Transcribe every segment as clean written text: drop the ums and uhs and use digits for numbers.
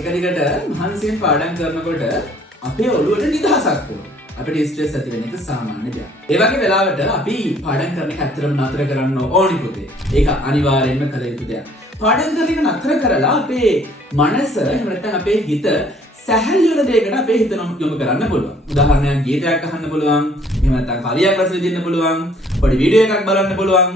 එක දිගට මහන්සියෙන් පාඩම් කරනකොට අපේ ඔළුවට නිදහසක් එනවා. අපිට ස්ට්‍රෙස් ඇති වෙන එක සාමාන්‍ය දෙයක්. ඒ වගේ වෙලාවට අපි පාඩම් කරන එක ඇත්තටම නතර කරන්න ඕනි පුතේ. ඒක අනිවාර්යෙන්ම කළ යුතු දෙයක්. පාඩම් කරන එක නතර කරලා අපේ මනස එහෙම නැත්නම් අපේ හිත සැහැල්ලු වෙන දෙයකට අපේ හිත යොමු කරන්න පුළුවන්. උදාහරණයක් ගීතයක් අහන්න පුළුවන්. එහෙම නැත්නම් කවියක් රස විඳින්න පුළුවන්. පොඩි වීඩියෝ එකක් බලන්න පුළුවන්.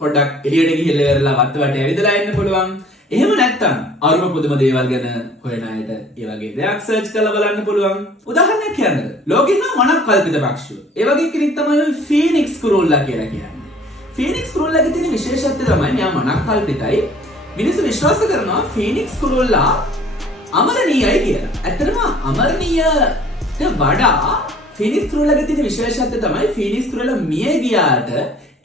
පොඩ්ඩක් එළියට ගිහිල්ලා ඉවරලා වත්ත වටේ ඇවිදලා ඉන්න පුළුවන්. එහෙම නැත්නම් අරුම පුදුම දේවල් ගැන හොයන අයට ඒ වගේ දෙයක් සර්ච් කරලා බලන්න පුළුවන්. උදාහරණයක් කියන්නද? ලෝකෙ ඉන්න මනක් කල්පිත පක්ෂිය. ඒ වගේ කෙනෙක් තමයි ෆීනික්ස් කුරුල්ලා කියලා කියන්නේ. ෆීනික්ස් කුරුල්ලාගේ තියෙන විශේෂත්වය තමයි මෙයා මනක් කල්පිතයි. මිනිස්සු විශ්වාස කරනවා ෆීනික්ස් කුරුල්ලා අමරණීයයි කියලා. ඇත්තටම අමරණීයට වඩා ෆීනික්ස් කුරුල්ලාගේ තියෙන විශේෂත්වය තමයි ෆීනික්ස් කුරුල්ලා මිය ගියාට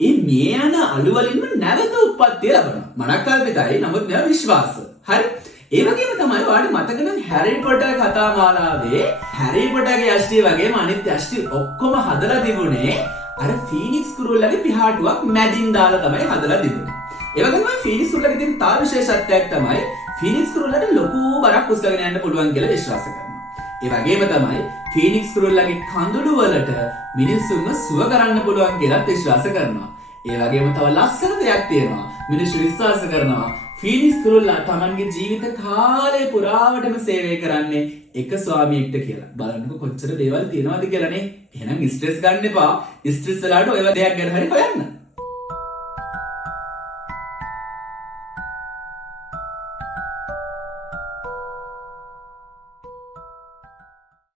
ඒ මිය යන අලු වලින්ම නැවත උප්පත්තිය ලබනවා. මනක් කල්පිතයි නමුත් මෙයා විශ්වාස. හරි? ඒ වගේම තමයි ඔයාලට මතක නම් හැරි පොටර් කතා මාලාවේ හැරි පොටර්ගේ යෂ්ටි වගේම අනිත් යෂ්ටි ඔක්කොම හදලා තිබුණේ අර ෆීනික්ස් කුරුල්ලාගේ පිහාටුවක් මැදින් දාලා තමයි හදලා තිබුණේ. ඒ වගේම ෆීනික්ස් කුරුල්ලාගේ තියෙන තා විශේෂත්වයක් තමයි ෆීනික්ස් කුරුල්ලාට ලොකු බරක් උස්සගෙන යන්න පුළුවන් කියලා විශ්වාස කරනවා. ඒ වගේම තමයි ෆීනික්ස් කුරුල්ලාගේ කඳුළු වලට මිනිස්සුන්ව සුව කරන්න පුළුවන් කියලා විශ්වාස කරනවා. ඒ වගේම තව ලස්සන දෙයක් තියෙනවා. මිනිස්සු විශ්වාස කරනවා ෆීනික්ස් කුරුල්ලා තමන්ගේ ජීවිත කාලය පුරාවටම සේවය කරන්නේ එක ස්වාමියෙක්ට කියලා. බලන්නකො කොච්චර දේවල් තියෙනවද කියලානේ. එහෙනම් ස්ට්‍රෙස් ගන්න එපා. ස්ට්‍රෙස් වලට ඔය දෙයක් ගැන හරි හොයන්න.